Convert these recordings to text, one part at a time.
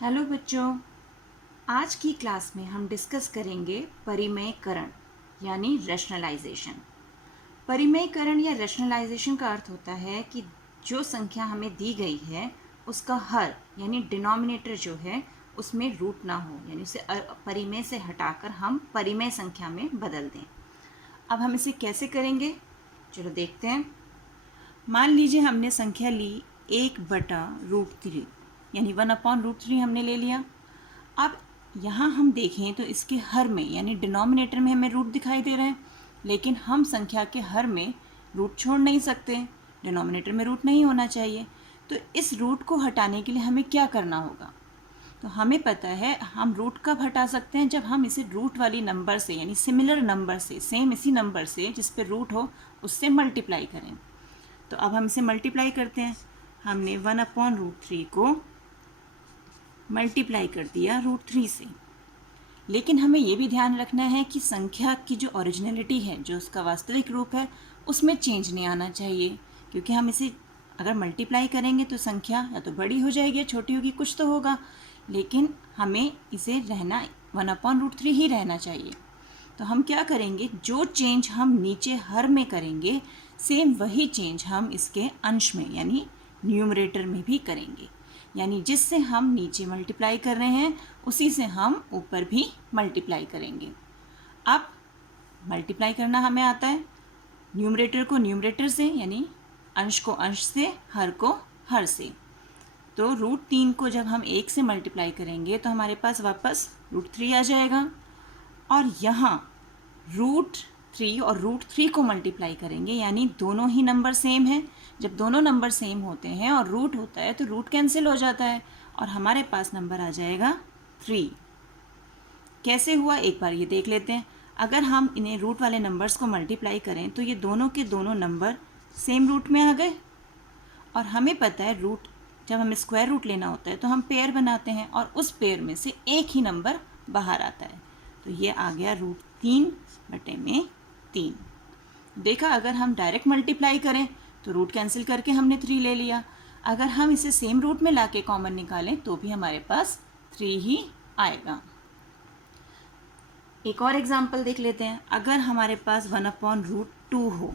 Hello बच्चों, आज की क्लास में हम डिस्कस करेंगे परिमेयकरण यानी रैशनलाइजेशन। परिमेयकरण या रैशनलाइजेशन का अर्थ होता है कि जो संख्या हमें दी गई है उसका हर यानी डिनोमिनेटर जो है उसमें रूट ना हो, यानी उसे परिमेय से हटाकर हम परिमेय संख्या में बदल दें। अब हम इसे कैसे करेंगे, चलो देखते हैं। मान लीजिए हमने संख्या ली 1/√3 यानी 1/√3 हमने ले लिया। अब यहाँ हम देखें तो इसके हर में यानी डिनोमिनेटर में हमें रूट दिखाई दे रहे हैं, लेकिन हम संख्या के हर में रूट छोड़ नहीं सकते, डिनोमिनेटर में रूट नहीं होना चाहिए। तो इस रूट को हटाने के लिए हमें क्या करना होगा? तो हमें पता है हम रूट कब हटा सकते हैं, जब हम इसे रूट वाली नंबर से यानी सिमिलर नंबर से, सेम इसी नंबर से जिस पे रूट हो उससे मल्टीप्लाई करें। तो अब हम इसे मल्टीप्लाई करते हैं। हमने 1/√3 को मल्टीप्लाई कर दिया √3 से, लेकिन हमें ये भी ध्यान रखना है कि संख्या की जो ओरिजिनलिटी है, जो उसका वास्तविक रूप है, उसमें चेंज नहीं आना चाहिए। क्योंकि हम इसे अगर मल्टीप्लाई करेंगे तो संख्या या तो बड़ी हो जाएगी या छोटी होगी, कुछ तो होगा, लेकिन हमें इसे रहना 1/√3 ही रहना चाहिए। तो हम क्या करेंगे, जो चेंज हम नीचे हर में करेंगे सेम वही चेंज हम इसके अंश में यानी न्यूमरेटर में भी करेंगे। यानी जिससे हम नीचे मल्टीप्लाई कर रहे हैं उसी से हम ऊपर भी मल्टीप्लाई करेंगे। अब मल्टीप्लाई करना हमें आता है, न्यूमरेटर को न्यूमरेटर से यानी अंश को अंश से, हर को हर से। तो √3 को जब हम 1 से मल्टीप्लाई करेंगे तो हमारे पास वापस √3 आ जाएगा, और यहाँ √3 और √3 को मल्टीप्लाई करेंगे यानी दोनों ही नंबर सेम है। जब दोनों नंबर सेम होते हैं और रूट होता है तो रूट कैंसिल हो जाता है और हमारे पास नंबर आ जाएगा 3। कैसे हुआ एक बार ये देख लेते हैं। अगर हम इन्हें रूट वाले नंबर्स को मल्टीप्लाई करें तो ये दोनों के दोनों नंबर सेम रूट में आ गए, और हमें पता है रूट जब हमें स्क्वायर रूट लेना होता है तो हम पेयर बनाते हैं और उस पेयर में से एक ही नंबर बाहर आता है। तो ये आ गया √3/3। देखा, अगर हम डायरेक्ट मल्टीप्लाई करें तो रूट कैंसिल करके हमने 3 ले लिया। अगर हम इसे सेम रूट में लाके कॉमन निकालें तो भी हमारे पास 3 ही आएगा। एक और एग्जांपल देख लेते हैं। अगर हमारे पास 1/√2 हो,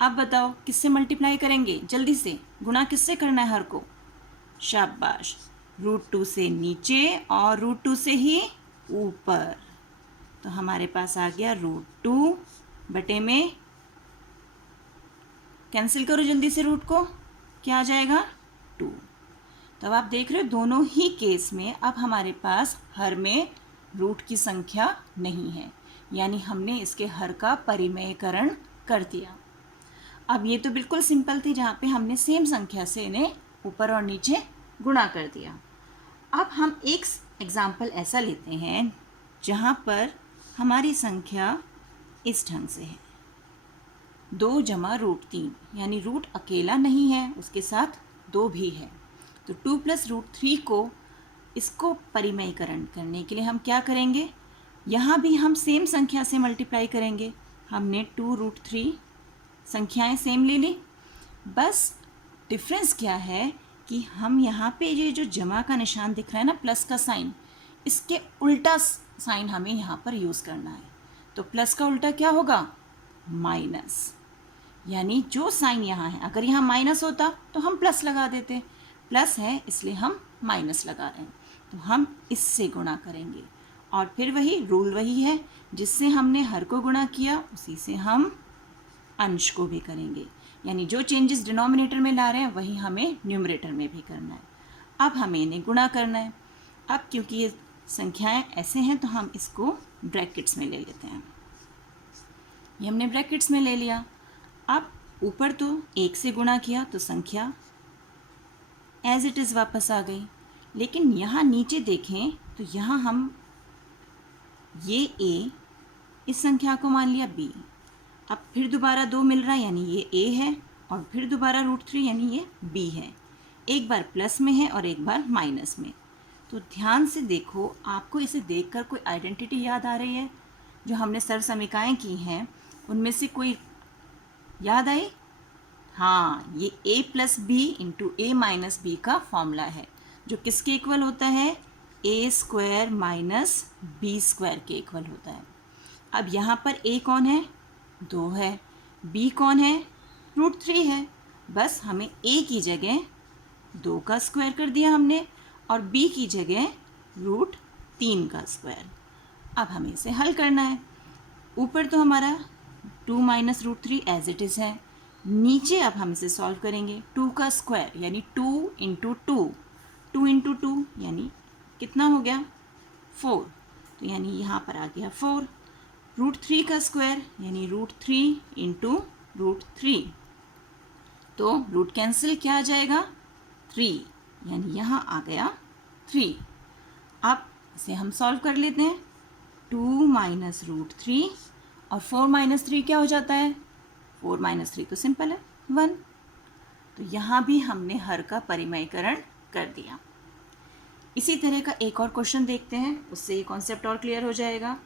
अब बताओ किससे मल्टीप्लाई करेंगे? जल्दी से गुणा किससे करना है हर को? शाबाश, √2 से नीचे और √2 से ही ऊपर। तो हमारे पास आ गया √2 बटे में, कैंसिल करो जल्दी से रूट को, क्या आ जाएगा? 2। तब आप देख रहे हो दोनों ही केस में अब हमारे पास हर में रूट की संख्या नहीं है, यानी हमने इसके हर का परिमेयकरण कर दिया। अब ये तो बिल्कुल सिंपल थी जहाँ पे हमने सेम संख्या से इन्हें ऊपर और नीचे गुणा कर दिया। अब हम एक एग्जाम्पल ऐसा लेते हैं जहाँ पर हमारी संख्या इस ढंग से है, 2 जमा √3 यानी रूट अकेला नहीं है, उसके साथ 2 भी है। तो 2 + √3 को इसको परिमेयकरण करने के लिए हम क्या करेंगे, यहाँ भी हम सेम संख्या से मल्टीप्लाई करेंगे। हमने 2√3 संख्याएं सेम ले ली, बस डिफरेंस क्या है कि हम यहाँ पे ये जो जमा का निशान दिख रहा है ना, प्लस का साइन, इसके उल्टा साइन हमें यहाँ पर यूज़ करना है। तो प्लस का उल्टा क्या होगा? माइनस। यानी जो साइन यहाँ है, अगर यहाँ माइनस होता तो हम प्लस लगा देते, प्लस है इसलिए हम माइनस लगा रहे हैं। तो हम इससे गुणा करेंगे और फिर वही रूल वही है, जिससे हमने हर को गुणा किया उसी से हम अंश को भी करेंगे। यानी जो चेंजेस डिनोमिनेटर में ला रहे हैं वही हमें न्यूमरेटर में भी करना है। अब हमें इन्हें गुणा करना है। अब क्योंकि ये संख्याएं ऐसे हैं तो हम इसको ब्रैकेट्स में ले लेते हैं। ये हमने ब्रैकेट्स में ले लिया। अब ऊपर तो 1 से गुणा किया तो संख्या एज इट इज़ वापस आ गई, लेकिन यहाँ नीचे देखें तो यहाँ हम ये a इस संख्या को मान लिया b। अब फिर दोबारा 2 मिल रहा है यानी ये a है, और फिर दोबारा √3 यानी ये b है। एक बार प्लस में है और एक बार माइनस में। तो ध्यान से देखो, आपको इसे देखकर कोई आइडेंटिटी याद आ रही है? जो हमने सरसमीकाएँ की हैं उनमें से कोई याद आई? हाँ, ये a + b × a - b का फॉर्मूला है, जो किसके इक्वल होता है, ए स्क्वायर माइनस बी स्क्वायर के इक्वल होता है। अब यहाँ पर ए कौन है, 2 है, बी कौन है, √3 है। बस हमें ए की जगह 2 का स्क्वायर कर दिया हमने और बी की जगह √3 का स्क्वायर। अब हमें इसे हल करना है। ऊपर तो हमारा 2 माइनस √3 एज इट इज़ है, नीचे अब हम इसे सॉल्व करेंगे। 2 का स्क्वायर यानी 2 इंटू 2, 2 इंटू 2 यानी कितना हो गया, 4, तो यानी यहाँ पर आ गया 4। √3 का स्क्वायर यानी √3 इंटू √3, तो रूट कैंसिल क्या आ जाएगा, 3, यानी यहाँ आ गया 3। अब इसे हम सॉल्व कर लेते हैं। 2 माइनस √3 और 4 माइनस 3 क्या हो जाता है, 4 माइनस 3 तो सिंपल है 1। तो यहाँ भी हमने हर का परिमयकरण कर दिया। इसी तरह का एक और क्वेश्चन देखते हैं, उससे ये कॉन्सेप्ट और क्लियर हो जाएगा।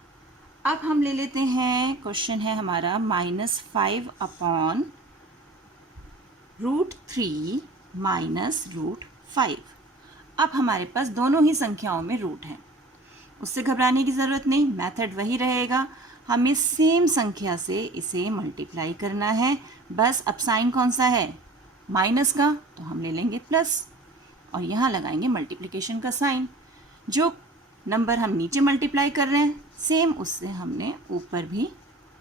अब हम ले लेते हैं, क्वेश्चन है हमारा -5 अपॉन √3 माइनस √5। अब हमारे पास दोनों ही संख्याओं में रूट हैं, उससे घबराने की ज़रूरत नहीं, मेथड वही रहेगा। हमें सेम संख्या से इसे मल्टीप्लाई करना है। बस अब साइन कौन सा है, माइनस का, तो हम ले लेंगे प्लस और यहाँ लगाएंगे मल्टीप्लिकेशन का साइन। जो नंबर हम नीचे मल्टीप्लाई कर रहे हैं सेम उससे हमने ऊपर भी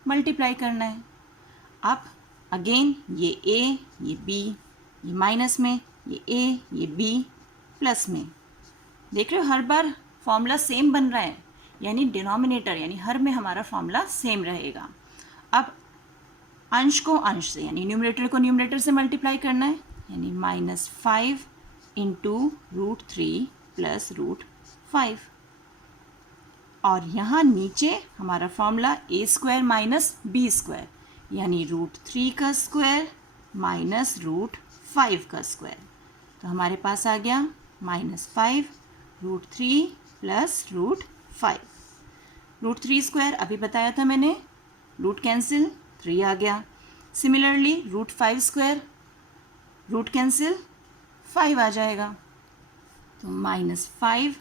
मल्टीप्लाई करना है। अब अगेन ये ए, ये बी, ये माइनस में, ये ए, ये बी प्लस में। देख रहे हो हर बार फॉर्मूला सेम बन रहा है, यानी डिनोमिनेटर यानी हर में हमारा फॉर्मूला सेम रहेगा। अब अंश को अंश से यानी न्यूमरेटर को न्यूमरेटर से मल्टीप्लाई करना है, यानी -5 इंटू √3 प्लस √5। और यहाँ नीचे हमारा फॉर्मूला ए स्क्वायर माइनस बी स्क्वायर, यानी √3 का स्क्वायर माइनस √5 का स्क्वायर। तो हमारे पास आ गया -5 √3 प्लस √5। √3 स्क्वायर अभी बताया था मैंने, रूट कैंसिल 3 आ गया। सिमिलरली √5 स्क्वायर, रूट कैंसिल 5 आ जाएगा। तो -5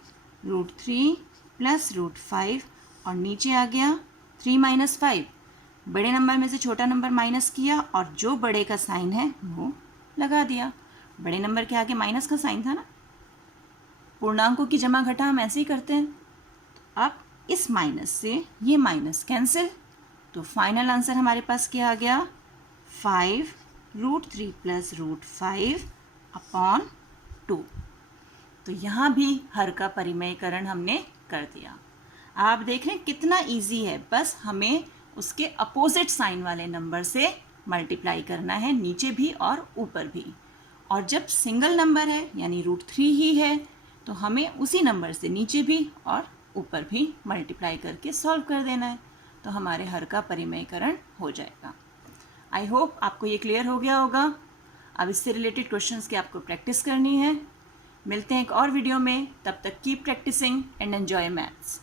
√3 प्लस √5 और नीचे आ गया 3 माइनस 5। बड़े नंबर में से छोटा नंबर माइनस किया और जो बड़े का साइन है वो लगा दिया। बड़े नंबर के आगे माइनस का साइन था ना, पूर्णांकों की जमा घटा हम ऐसे ही करते हैं। तो अब इस माइनस से ये माइनस कैंसिल, तो फाइनल आंसर हमारे पास क्या आ गया, 5 √3 प्लस √5 अपॉन 2। तो यहाँ भी हर का परिमयकरण हमने कर दिया। आप देख रहे हैं कितना इजी है, बस हमें उसके अपोजिट साइन वाले नंबर से मल्टीप्लाई करना है, नीचे भी और ऊपर भी। और जब सिंगल नंबर है यानी √3 ही है तो हमें उसी नंबर से नीचे भी और ऊपर भी मल्टीप्लाई करके सॉल्व कर देना है, तो हमारे हर का परिमयकरण हो जाएगा। आई होप आपको ये क्लियर हो गया होगा। अब इससे रिलेटेड क्वेश्चंस की आपको प्रैक्टिस करनी है। मिलते हैं एक और वीडियो में, तब तक keep practising and enjoy maths.